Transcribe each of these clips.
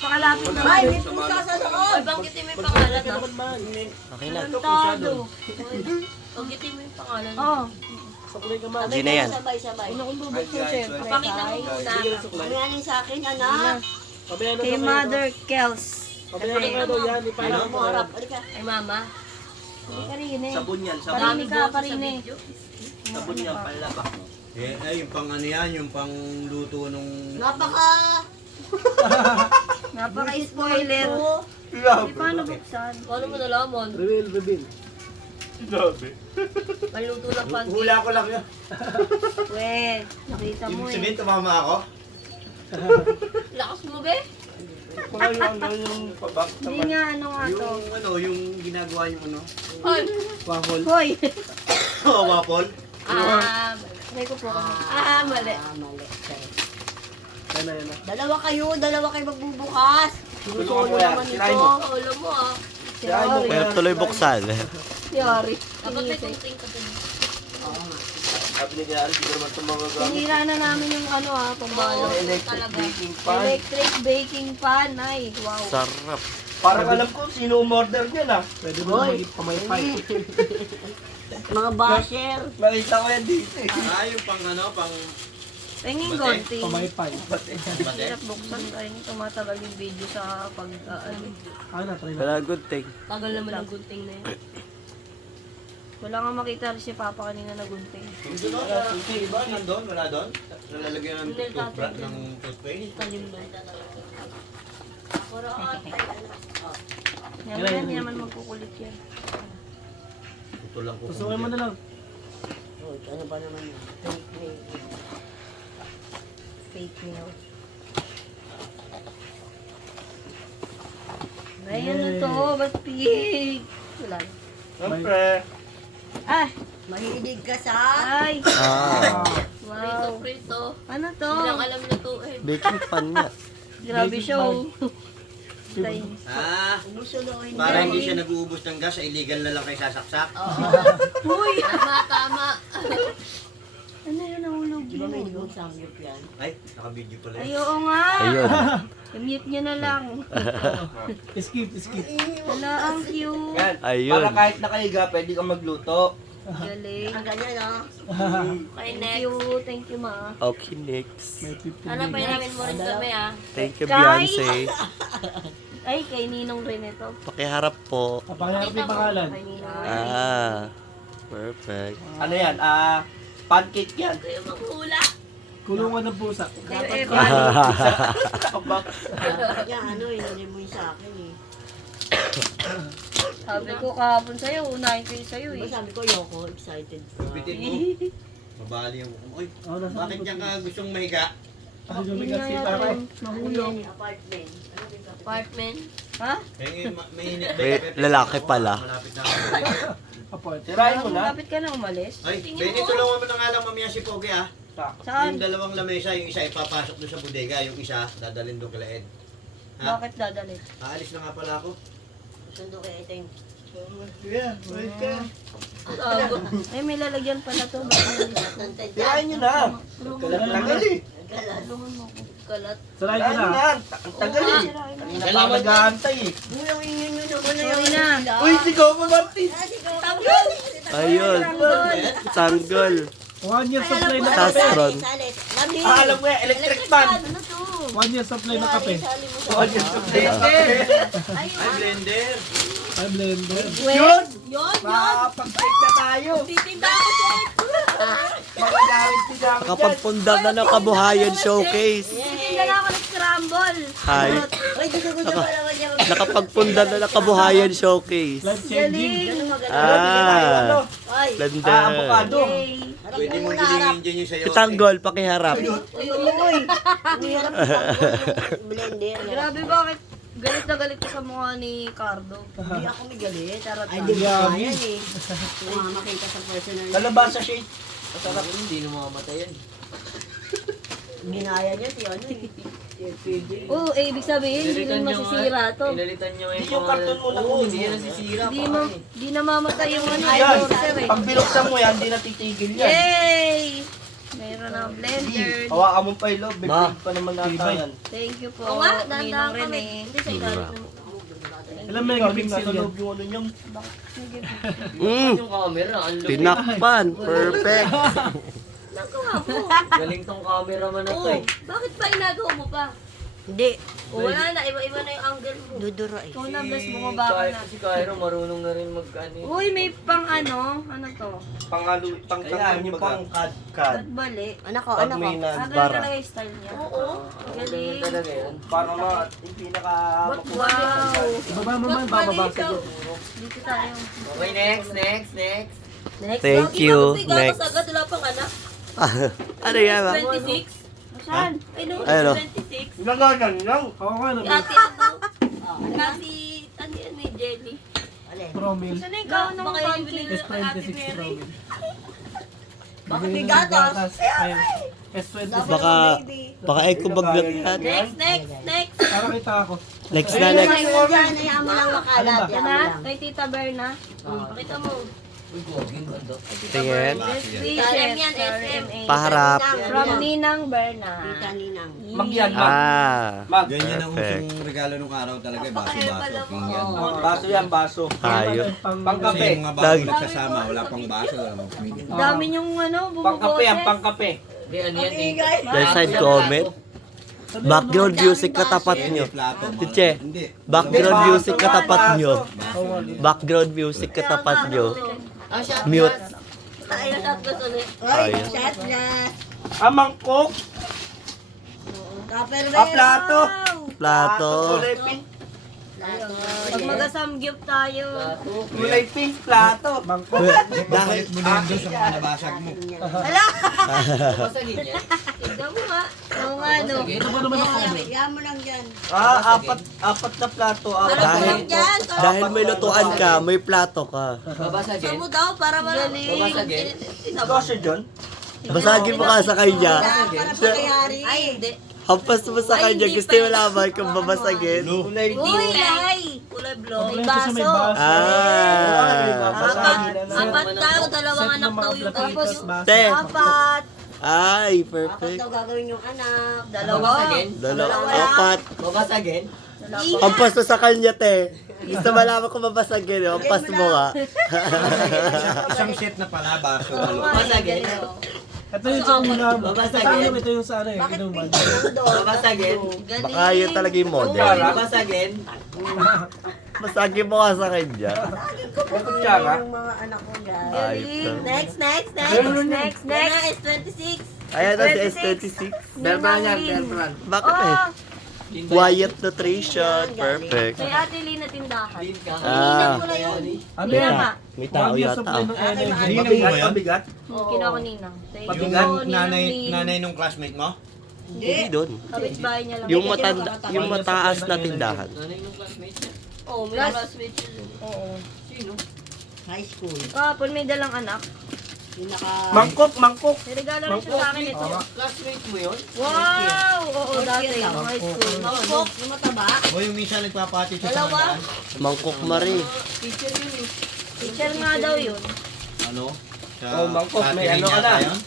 Pakalapit na. Ay, may pusa sa loob. Ay, banggitin mo yung pangalan ha. Okay lang. Tado. Banggitin mo yung pangalan. Oh. G na yan. Sabay-sabay. Una kong bubuksan siyempre. Pakita mo muna. Ano yan yung sa akin, anak? Kay Mother Kels. Ano mo harap? Halika. Ay, mama. Hindi ka rin eh. Sabon yan, sabon. Parinig ka, Dami sa parinig. video. Sabon yan, panlabak mo. Ay, yung pang ano yan, yung pang luto nung... Napaka-spoiler. Hindi paano buksan. Paano mo nalaman? Reveal. Maluto ng pancake. Hula ko lang yan. We, nakita mo Ibig eh. sabihin, tumama ako? Lakas mo, be? Yung pabak Hindi nga ano nga to. Yung ano, yung ginagawa yung ano? Ay! waffle. Hoy! Oh, waffle. May ko po kami. Mali. Mali. Yan na. Dalawa kayo magbubukas. Tulungan mo Sinusulo yan. naman Sirain ito. mo. Ulo mo ah. Sirain mo. Pero tuloy buksan. Yari. Dapat may kunting ka din. Sabi ni Gary, siguro naman itong mga gamit. Sinira na namin yung ano pambalo. Electric baking pan. Electric baking pan. Ay, wow. Sarap. Parang alam ko sino umorder niyan ah. Pwede mo Hoy. maging pamaypay. Mga basher. Nakita ko yan dito eh. Yung pang ano, pang... Penging gonting. Pamaypay. Hirap buksan. Ay, tumatagal yung video sa pag Ano, try na. Wala good thing. Tagal naman ang gunting na yun. Wala nga makita rin si Papa kanina na gunting. Doon, diba? Nandun? Wala doon? Nalalagyan ng toothbrush ng toothpaste? Talim na. Yan, hindi naman magkukulit yan. Ito lang ko. Susukin mo na lang. Oh, ano ba naman yun? Fake nail. Ay, ano to? Ba't pig? Wala. Siyempre. Ah! Mahilig ka sa... Ay! Ah. Prito, Wow! prito. Ano to? Hindi lang alam lutuin. Baking pan nga. Grabe Baking siya. oh. Susuloin Para hindi siya nag-uubos ng gas, illegal na lang kayo sasaksak. Uy! Tama. Ano yun ang ulog Di ba may yun? ligong sangyup yan? Ay, naka-video pala Ay, yun. oo nga! Ayun. I-mute nyo na lang. Skip. Wala, ang cute. Yan. Ayun. Para kahit nakahiga, pwede kang magluto. Galing. Ang ganyan, no? Okay, Thank next. you. Thank you, ma. Okay, next. May 15 Sana minutes. painamin mo rin kami ah. Thank you, Kay- Beyonce. Ay, kay Ninong rin ito. Pakiharap po. Papahanap yung pangalan. Kay Ninong. Ah. Perfect. Ano yan? Pancake yan. Kayo maghula. Kulungan ng pusa. Kay Evan. Abak. Kanya, ano, inuli mo yung sa akin eh. Sabi ko kahapon sa'yo, unahin ko yung sa'yo Diba eh. sabi ko, Yoko, excited ka. Bitin mo. Mabali yung... Uy, Oh, nasa bakit niya ka gustong mahiga? Kasi Yun lumigat nga si yata tatay. yung Ano nahulog. yan, apartment? Ano yung kapatid? Apartment. Ha? Eh, mainit ba May yung- lalaki pala. Malapit na ako. Apart. Tirahin mo na. Lapit ka na umalis. Ay, Benny, tulungan mo na nga lang mamaya si Pogi ah. Saan? Yung dalawang lamesa, yung isa ipapasok doon sa bodega, yung isa dadalhin doon kila Ed. Ha? Bakit dadalhin? Aalis na nga pala ako. Sundo kay Eteng. Yeah, wait ka. Ay, may lalagyan pala to. Bakit Tantay Tirahin nyo na. Tagal eh. tulungan mo ako? Kalat. Tirahin nyo na. Ang tagal eh. Sirain mo. Kanina pa nag-aantay eh. Uy, ang ingin nyo naman na Sorry na. Uy, si Coco Martin. Ayun. Sanggol. 1 year supply na kape. Sastron. Labi! Alam mo yan, electric fan. Ano to? 1 year supply na kape. Sali mo sa... 1 year supply na kape. Ay, blender! Ay, blender. Yun! Yun! Makapag-break na tayo. Titinda ako siya. Magagamit si Dami dyan. Nakapagpundar na ng kabuhayan showcase. Hindi na ako nag-scramble. Hi. Ay, gusto pa naman niya. Nakapagpundar na ng kabuhayan showcase. Life changing. Galing. Ah. Ay, Blender. Avocado. Yay. harap Pwede mo mo muna, harap. gilingin dyan yung sayo. Si Tanggol, pakiharap. Uy, uy. Harap mo yung blender. Grabe, bakit galit na galit ka sa mukha ni Cardo? Hindi ako may galit. Charot Ay, lang. di ba yan eh. Kung mga makita sa personal. Kalabasa shade. Masarap yun, hindi na mamamatay yan. Ginaya niya si ano eh. Oo, ibig sabihin, hindi rin masisira to. Pinalitan nyo Hindi yung karton mo na Oo, hindi yan nasisira. Hindi na mamatay yung ano, Yan. monster eh. Pag binuksan mo yan, hindi natitigil yan. Yay! May Mayroon ng blender. Hawakan mo pa yung loob. Big Ma. pa naman nata yan. Thank you po. Oo nga, Ninong dandaan kami. Rene. Hindi sa ilalim ng... Alam mo yung nasa loob yung ano niyong. Yung camera, ang lupit. Tinakpan. Perfect. Nagawa mo. Galing tong cameraman na to Oo, eh. bakit pa inagawa mo pa? Hindi. O, wala na, iba-iba na yung angle mo. Duduro eh. Ikaw na, bless mo ba ako na. Si Cairo marunong na rin mag-ano. Uy, may pang ano to? Pang kaya yung pang kad. At bali. Anak ko, Pag anak ko. may Agad nagbara. talaga yung style niya. Oo. Galing. Talaga yan. Para ma, yung pinaka... Wow. Baba mo man, bababa ka. Dito tayo. Okay, next. Next, Thank Lagi you. ka mapigatas Next. agad, wala pang anak. Ano yan, ma? 26? Saan? Ay, no, Ayun, oh. 26. Naganan lang. Si ate ano? Kasi, ano yan eh, Jelly. Saan na yung kaon ng Baka yung pancake? binili ko kay Ate Mary. Bakit may gatas? Baka eco bag lang yan. Next. Next na, Ayun next. lang yun dyan. Hayaan mo lang makalat. Yan na, kay Tita Berna. Pakita mo. Uy, goging ganda. Tingin. Best SM wishes. yan, SM. Paharap. From Ninang Berna. Tita Ninang. Magyan, Ah. Ganyan ang Perfect. usong regalo nung araw talaga, Napakahirap baso-baso. pala mo. King yan. Baso yan, baso. Hayop. Pangkape. Kasi yung mga bago Lagi. nagsasama, wala pang baso, wala pang pamilya. Dami yung ano, Pangkape yan, bumuboses. pangkape. Hindi, ano yan eh. There's side comment. Background music katapat nyo. Plato, Tiche. Hindi. Background music katapat nyo. Background music katapat nyo. Mute. Tayo na shot ko ulit. Ay, Ayun. shot glass. Mangkok. Tupperware. Plato. Plato. Kulay pink. Pag magasamgyup tayo. Kulay pink, plato. Dahil, Mo na yun doon sa mga nabasag mo. Masagin yan. Tignan mo nga. Oo nga, no. Hayaan mo lang dyan. Apat na plato. Ano Dahil- lang dyan? dahil may lutuan ka, may plato ka. Babasagin. Saan mo daw para magaling. Babasagin. Kasi dyan. Basagin mo ka sa kanya. Para pagkayari. Ay, hindi. Hampas mo sa kanya. Gusto yung malaman kung babasagin. Kulay Uy, ay. Kulay blue. May baso. Ah. Apat daw, dalawang anak daw yung Tapos, Te. apat. Ay, Apat perfect. daw gagawin yung anak. Dalawa. Babasagin. Dalawa. Apat. Babasagin. Hampas mo sa kanya, te. Gusto malaman kung babasagin. Hampas mo nga. Isang set na pala, baso. Babasagin. Ito yung sa ulam. Babasagin. Ito yung sa ano eh. Bakit picture lang doon? Babasagin. Baka yun talaga yung model. Babasagin. Basagin mo nga sa kanya. Kutsara. Yung mga anak ko dyan. Ayun. Next. Next. Next is 26. Ayan na si S26. Berman yan, Berman. Bakit eh? Oh, Quiet nutrition. Perfect. kay Ate Lina tindahan. Din ka. Ah. Wala yun. Lina nga. May tao yata. Hindi mo Mabigat, ba yan? mabigat. Kinuha ko Ninang. Thank you Yung po, Ninang nanay, Lin. nanay nung classmate mo? Hindi doon. Kapitbahay niya lang. Yung matanda, yung mataas na tindahan. Nanay ng classmate niya. Oh, may classmate yun. Oo. Sino? High school. Kahapon may dalang anak. Yung naka... Mangkok. May regalo rin siya sa akin ito. Classmate mo yun? Wow! Oo, dati. years Yung high school. Mangkok, yung mataba. O yung minsan nagpapati siya sa Dalawa. handaan? Mangkok Marie. Teacher yun eh. Teacher nga daw yun. Ano? Sa Oh, mangkok, may catering ano ka yata na. yun?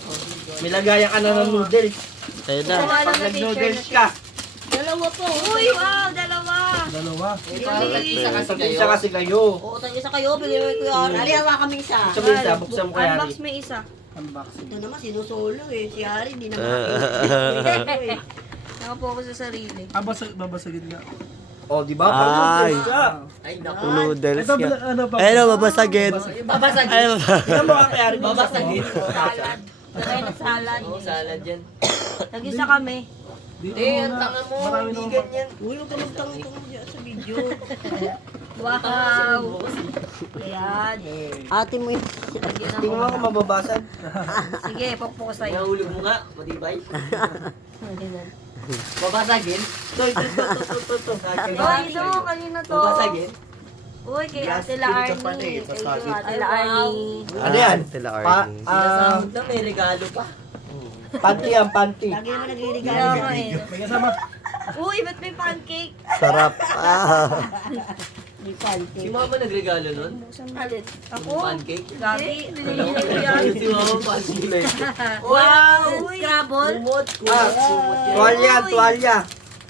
May lagayan ka na ng noodles. Ayun na. Wala Pag na teacher nag-noodles na siya. ka, Dalawa po. Uy, wow! Dalawa! Isa kasi isa kasi kayo. Oo, tayo sa kayo. Bigyan mo yung kuya Ari. Dali, hawa kami isa. Isa mo isa, buksan mo kaya. Unbox may isa. Ito naman, sinusolo eh. Si Ari, di naman. Nakapokus sa sarili. Babasagin nga. Oh, di ba? Ay. Pag noodles ka. Ay, naku. Noodles Ito, ka. ano ba? Ayun na, babasagin. Babasagin. Ayun. Tingnan mo ka kaya rin. Babasagin. Salad. Lagay na salad. Oo, salad yan. Nag-isa kami. Dito Eh, ang muna. tanga mo. Marami Hindi naman ganyan. Uy, huwag ka magtangi-tangi dyan sa video. Wow! Ayan. Ate mo yun. Tingnan mo kung mababasag. Sige, pagpokus tayo. Nahulog mo nga, matibay. Babasagin. Ito. Oh, ito, kanina to. Babasagin. Uy, kay Yes, Ate La pinito pa Arnie. eh, Thank pasagin. you, Ate La Arnie. Ano yan? Tila Pa, Arnie. Sinasabi na may regalo pa. panty yan, panty. Lagi naman nagre-regalo. Kaya nga eh. May kasama. Uy, ba't may pancake? Sarap. Ah. Di panty. Si mama nagregalo nun? Alin? Ako? Pancake? Gabi, binili ko yan. Si mama pancake. Wow! Scrabble? Kumot, Ah, kumot. tuwalya, tuwalya.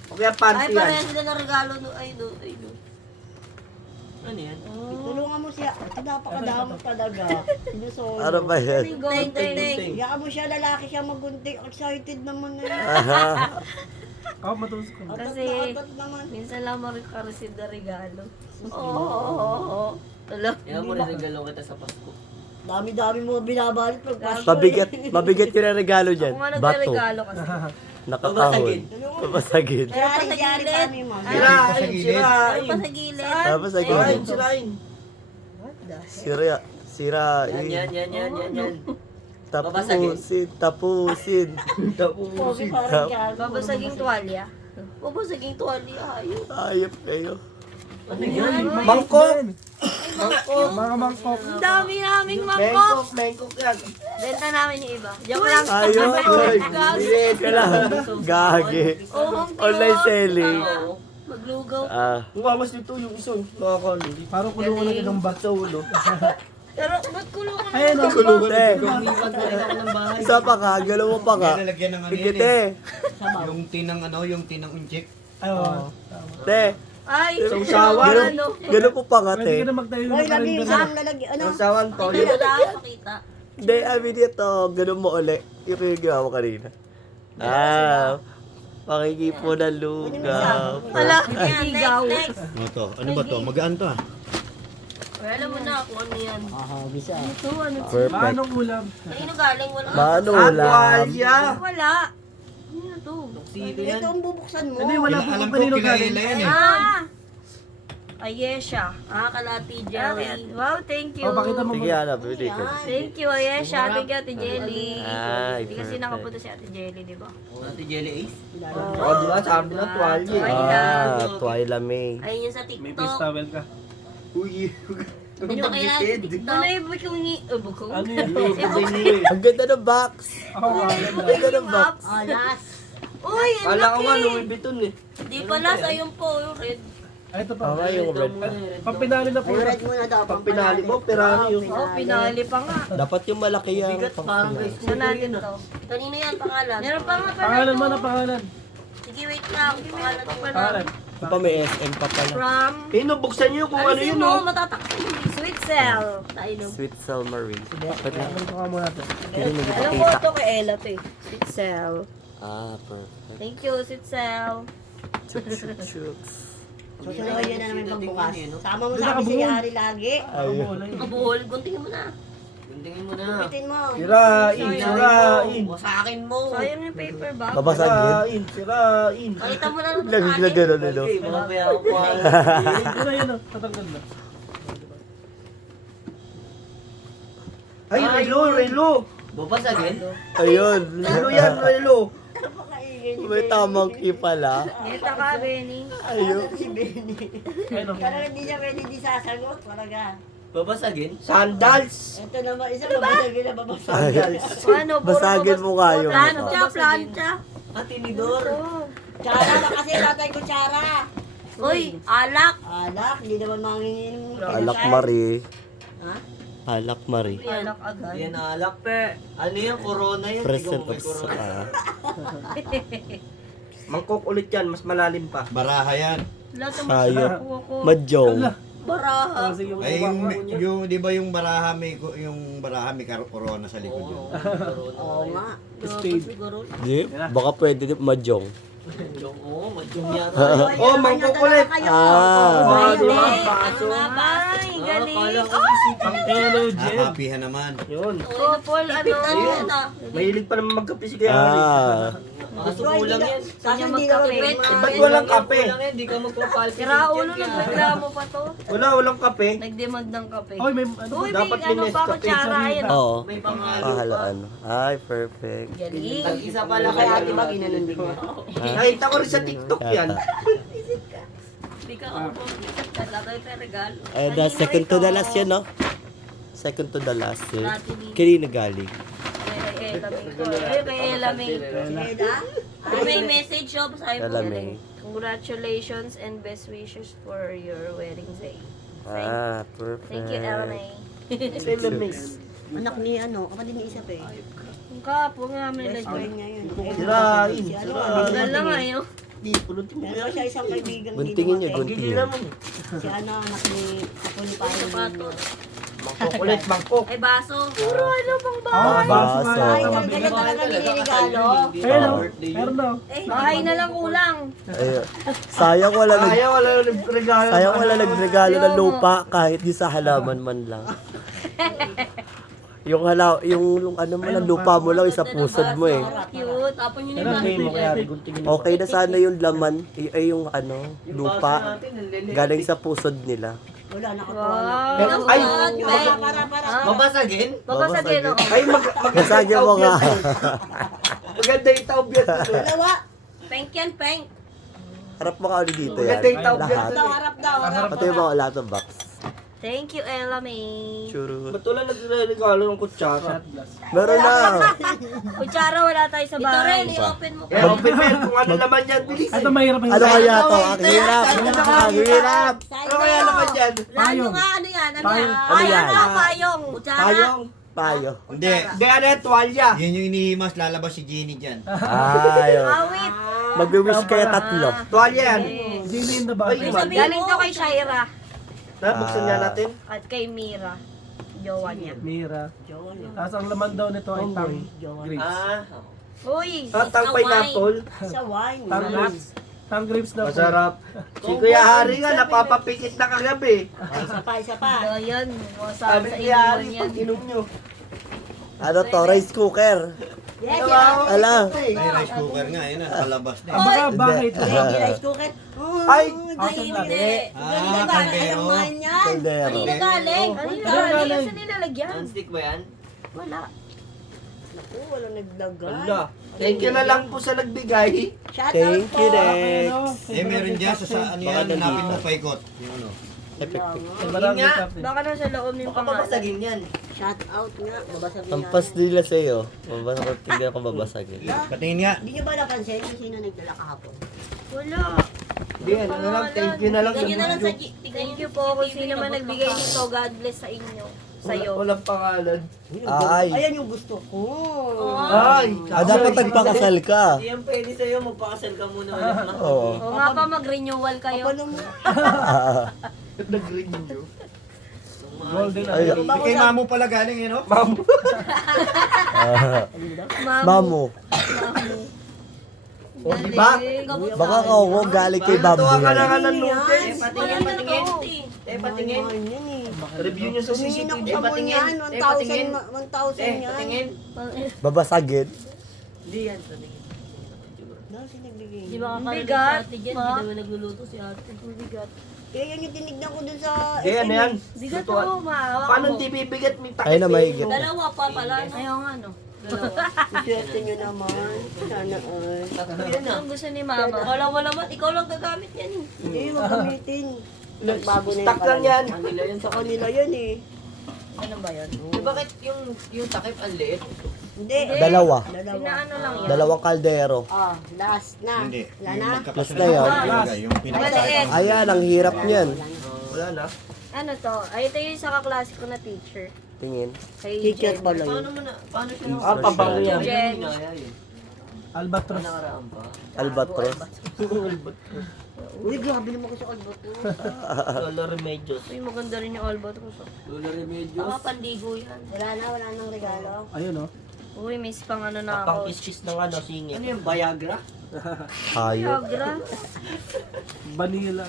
O kaya Ay, panty yan. parehas sila ng regalo no. Ay, no. Ay, no. Ano yan? Tulungan mo siya. Ito napakadamot talaga. Sinusolo. Ano ba yan? Ting. Hayaan mo siya, lalaki siya magunting. Excited naman na yun. Ako matusok ko. Kasi, Atat naman. minsan lang makareceive na regalo. Oo. Ala. Yan mo rin regalo kita sa Pasko. Dami-dami mo binabalit pag Pasko. Mabigat yung regalo dyan. Ako nga Bato. nagregalo kasi. Nakakahon. Babasagin. Kaya yari pa ni mo. Sirain, Ay, sirain. pa sa gilid. Tapos Sirain, agad. sirain. Sira. Yan. Tapusin. Pogi parang yan. Babasaging tuwalya. Babasaging tuwalya. Ayun. Ayop kayo. Ano yan? Mangkok. Mga mangkok. Ang dami naming mangkok. Mengkok, mengkok yan. Benta namin yung iba. Joke lang. Ayun. Bilit ka lang. Gagi. Oh, Online selling. Maglugaw. Ang amas nito yung iso. Nakakalo. Parang kulungan na ng bat sa ulo. Pero ba't kulungan na? Ayun o. Te, Lumipat na rin ako ng bahay. isa pa ka. Galaw mo pa ka. Lalagyan ng ano yan Sige, eh. te. Yung tinang yung tinang inject. Ayun. Te. Ay, Sausawan. Galaw mo pa ka, Pwede ka te. na magtayo ng Hoy, lagi kalendar. isang lalagyan. Ano? Ang sawan to. Hindi na lang pakita. Hindi, abi dito. Galaw mo uli. Yung pinagawa mo kanina. Pakikipo na lugaw. wala. Yan, Sigaw. next. Ano to? Ano ba to? Magaan to ah. Alam mo na kung ano yan. Hahabi siya. Ito, ano? Perfect. Manong ulam. Kanino galing? Wala. Mano Ah, lang. tuwalya. Wala. Ano na to? Sino yan? Ito ang bubuksan mo. Hindi, wala po Alam kung ko, kanino kila galing. Ela yan eh. Ayesha. Kalati jelly. Wow, thank you. O, pakita mo. Sige, hanap. Pwede ko. Thank you, Ayesha. Thank you, Ate Jelly. Ay, Hindi kasi perfect. nakapunta si Ate Jelly, di ba? Ate Jelly Ace? O, di ba? Sabi na tuwalya. Twyla May. Ayun yung sa May face TikTok. towel ka. Uy. Dito kaya sa TikTok. Ano yung bukong ni... bukong? Ano yun? Ang ganda ng box. Ako nga. Ang ganda ng box. Alas. Uy, ang Kala ko nga laki! Louis Vuitton eh. Di pala, ayun po, yung red. Ay, ito pa. Tama yung red pa. Pag pinali na po. Ay, red muna daw. Pag pinali mo, pirami yung... Oh, pinali pa nga. Dapat yung malaki yan. Parang guys. Saan natin to? Kanino yan, pangalan? Meron pa nga pala Pangalan to. mo na pangalan. Sige, wait lang. Pangalan ko pala. Pangalan. Ito pa may SM pa pala. From Pino, buksan nyo kung ano yun mo, oh. matatakot. Sweet Cell. Tayo no. Sweet Cell Marie. Wait lang. Ito ka muna ito. Hindi mo Alam ko ipakita. ito kay Ella to eh. Sweet Cell. Perfect. Thank you, Sweet Cell. Chuks. Susunod yun na naman pagbukas. Sama mo Hindi sa akin si nakabuhol. Yari lagi. Ayun. Kabuhol, guntingin mo na. Guntingin mo na. Kupitin mo. Sirain, sirain. O, sa akin mo. Sayang yung paper bag. Babasagin. Sirain. Pakita mo na lang Lagi sa na akin. gano'n, ano? Okay, mamaya ako pa. Ano yun o? Tatanggal na. Ay, Relo. Babasagin? Ayun. Relo yan, Relo. May tamang key pala. Neta ka, Benny. Ayun. Si Benny. Ayun o. Parang hindi niya pwede di sasagot. Talaga. Babasagin? Sandals. Ito naman, isa babasagin na babasagin. Sandals. Ano, puro Basagin mo nga yung Plano, mukha. tsaka plancha. Ah, tinidor. Tsara na kasi tatay ko tsara. Uy, alak. Alak, hindi naman manginginom. Alak Marie. Ha? Alak Marie. Alak agad. Yan alak pe. Ano yan? Corona yan. Present Hindi of ko may corona. Mangkok ulit yan, mas malalim pa. Baraha yan. Lahat ng Ayop. makuha ko. Madyong. Baraha. Oh, sige, Ay, yung di ba yung baraha may corona sa likod yun. Oo nga. Spade. Siguro. Di, baka pwede din madyong. Madyong, oo, madyong yata. Oh, mangkok ulit. Baso. Ano nga ba? Ay, galing. Ang energy. Happy naman. Yun. Oh, Paul, ano? Ayun ah. Mahilig pa naman magkape si Kaya. Kaso kulang yan. Kasi hindi naman magkape. Ba't walang kape? Kulang yan, di ka magpapalpit. Sira ulo, nagreklamo pa to. Walang kape. Nag-demand ng kape. Oy, may ano Uy, dapat may ano pa ako, Nescafe. tsara. Ayun. Oo. May pangalo Pahalaan. Ay, perfect. Galing. Tag-isa pala Kaya kaya ate ba ginanon din mo? Nakita ko rin sa TikTok yan. Hindi ka ako. Tatay tayo regalo. Ay, the second to the last yan, no? Second to the last. Kanina galing. Kay Ella May to. Ay, kay Ella May. Sige na. May message siya, basahin mo. Lalamig. Congratulations and best wishes for your wedding day. Perfect. Thank you, LMA. Anak ni ano, kapatid ni Isap eh. Ang kapo nga namin Best nila. friend niya yun. Sirain. Si ano, Wala lang ngayon. meron siya isang kaibigan Guntingin niyo, dito. guntingin. Si ano, anak ni Apo ni Paolo. Sapatos. Mangkukulit, mangkok. Ay, baso. Puro ano pang ba? Baso. Ay, ganyan talaga nililigalo. Ayun o. Meron o. Bahay na lang kulang. Ayun. Sayang wala Kaya wala nang regalo. Sayang wala nagregalo ng lupa kahit di sa halaman man lang. yung ano mo lang lupa mo lang isa pusod mo eh. Cute. Tapon yun yung Meron game mo kaya guntingin. Okay na sana yung laman, ay yung ano, lupa galing sa pusod nila. Wala, nakatuwa Wow. Ay, Para. Babasagin? Babasagin ako. ay Masagyan mo nga. Maganda yung taob yan. Dalawa. Pink yan, pink. Harap mo ka ulit dito yan. Maganda yung taob yan. Daw, harap daw. Harap. Pati yung mga lahat ng box. Thank you, LMA. Churut. Ba't wala nagregalo ng kutsara? Shot glass. Meron na. Kutsara, wala tayo sa Ito rin, bahay. i-open mo. Eh, open mo yan kung ano naman yan. Bilis. Ito mahirap yung Ano kaya to? Ang hirap. Ang hirap. Ano kaya naman yan? Lalo nga, ano yan? Ano yan? Ano yan? Payong. Kutsara. Tayong. Payo. Hindi. Hindi, ano yan? Tuwalya. Yan yung inihimas, lalabas si Jenny dyan. Ayun. Awit. Magbe-wish kayo tatlo. Tuwalya yan. Gino in the bag. Ay, Galing to kay Shaira Buksan nga natin. at kay Mira. Jowa niya. Mira. Tapos ang laman daw nito ay tang grapes. Uy! Tang pineapple. Sa wine. Tang grapes. Tang grapes daw. Masarap. Si Kuya Hari nga, napapapikit na kagabi. Isa pa. Ayan, Sabi masabi sa ni Kuya Hari, inuman yan. pag inom nyo. Ano to? Rice cooker. Yes, Ala. May rice cooker nga, yun na, nakalabas na. Ah, baka bakit? Ready rice cooker. Ay! Ay, hindi. Ah, kaldero. Mahal niyan. Kaldero. Kanina galing. Ano yung Ano galing? galing? Saan nilalagyan? Non-stick ba yan? Wala. Naku, walang nagdagan. Ala. Thank you na lang po sa nagbigay. Shout out Thank po. you, Dex. Eh, meron dyan sa ano yan, hanapin mo paikot. Yung ano. Marami nga. kapit. Baka nasa loob yung Baka pangalan. babasagin yan. Shout out nga. Babasag niya. Tampas nila sa'yo. Tingnan ko babasagin. Patingin nga. Hindi niyo ba napansin kung sino nagdala kahapon? Wala. Hindi, ano na lang, thank you na lang sa Tignan nyo na lang sa video. Thank you po kung sino man nagbigay nito. God bless sa inyo. Sa'yo. Walang pangalan. Ay. Ayan yung gusto ko. Ay! Dapat nagpakasal ka. Hindi yan pwede sa'yo, magpakasal ka muna ulit. Ma. Oo. O nga pa, mag-renewal kayo. Kapalo mo. Nag-renew. Golden Ay, Kay mamo pala galing, yun, no? Ma'am. Mamo. O, di ba? Baka kawo galing kay Bambo Natuwa ka na yan. ka ng notice. Patingin, patingin. Eh, patingin. Mahal yan eh. Review nyo sa Tumingin ako CCTV. sa mo patingin. yan. Eh, patingin. 1,000 Eh, yan. patingin. Babasagin. Hindi yan, patingin. Daw si nagbigay. Di ba kakarating Bigat, si ate dyan? ma. Hindi naman nagluluto si ate. Bigat. Eh, yan yung tinignan ko dun sa Eh, ano yan? Bigat Tutuwa. ako, maawa Paano mo. hindi bibigat? May takip Ay na eh. mahigit. Dalawa pa pala. Ayaw nga, no? Swerte nyo naman. Sana all. Yan na. Anong gusto ni Mama? Wala naman. Ikaw lang gagamit yan eh. Hindi, huwag gamitin. Bago na Stock lang yan. Kanila yan Sa sa kanila yan eh. Ano ba yun? Eh, bakit yung takip ang liit? Hindi. Dalawa. Dalawa. Pinaano lang yan? Dalawang kaldero. Ah, last na. Hindi. Wala Yung na. magkapatid Last na yan. talaga, yung pinakasaya. Ayan, ang hirap niyan. Wala na. Ano to? Ay, ito yung sa kaklase ko na teacher. Tingin. Kay Teacher Jen. pala Paano yun. mo na, paano siya Ah, pabango yan. Jen. Albatros. Nakaraan pa. Albatros. Uy, grabe naman ko sa kalbot mo. Lola Remedios. Uy, maganda rin yung albatros. Oh. Lula Remedios. Baka pandigo yan. Wala nang regalo. Ayun o. Uy, may pang ano na Pang ako. kiss ng ano, singit. Ano yung Viagra? Hayop. Viagra. Vanilla.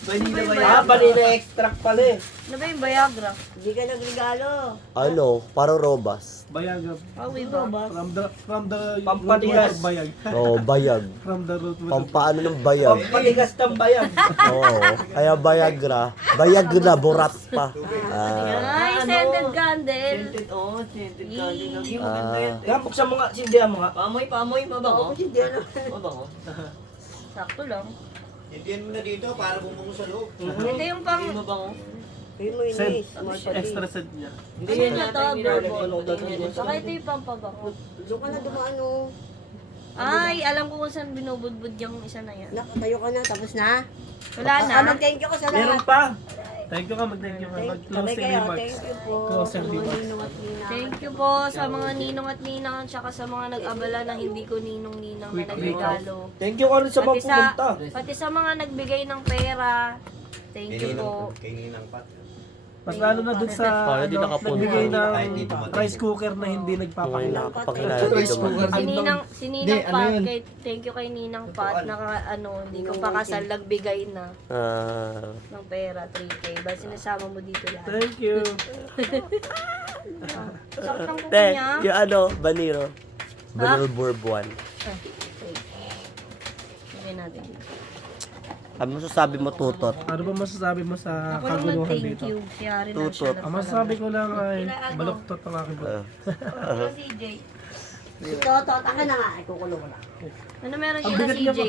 Vanilla ba Ah, vanilla extract pala eh. Ano ba yung Viagra? Hindi ka nagregalo. Ano? Paro robas. Bayag. Awi ba? From the Pampatigas. root of bayag. Oo, bayag. From the root of Pampaano ng bayag. Pampaligas ng bayan. Oo. Kaya Viagra. Viagra, borat pa. Ah. Ay, scented candle. Scented, oh, scented candy. Naging maganda yan. Kaya buksan mo nga, sindihan mo nga. Pamoy, mabango. Hindi ano. Mabango. Sakto lang. Hindihan mo na dito para bumungo sa loob. Ito yung pang... Hindi mabango. Ayun mo scent. inis. Small pati. Extra scent niya. Hindi Ano yan na natin to, nilalagay bro? yung ganyan. Baka ito yung pampabango. Doon ka na dumaan oh. Ay, alam ko kung saan binubudbud yung isa na yan. Tayo ka na, tapos na. Wala na. Mag-thank you ka sa Meron lahat. pa. Thank you ka, mag-thank you ka. Sabay Mag-closing kayo, remarks. thank you po. Closing Mga remarks. ninong at ninang. Thank you po sa mga ninong at ninang at saka sa mga nag-abala na hindi ko ninong-ninang na nagregalo. Thank you ka rin sa mga pumunta. Pati sa mga nagbigay ng pera. Thank you po. Kay Ninang Pat. Mas lalo na dun sa Para di nakapunta. nagbigay ng Kahit di dumating. rice cooker na hindi Kung nagpapakilala. nakakapakilala Rice dito. cooker. Si Ninang Hindi, ano Pat, yun? thank you kay Ninang Pat, hindi ko pa kasal, nagbigay na ng pera, 3K. Ba sinasama mo dito lahat? Thank you. Sakit ang kuko Te, niya. yung Baniro. Baniro Bourboin. Sabihin natin. Ano masasabi mo, Tutot? Ano ba masasabi mo sa Ako lang kaguluhan thank dito? you. Si Ari lang Tutot. siya. Ang masasabi ko lang ay baluktot ang aking buto. CJ. Ito, taka na nga. Ikukulong ko na. Ano meron siya na CJ?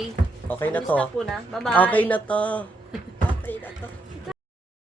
Okay na to. Stop po na. Bye-bye. Okay na to. Okay na to.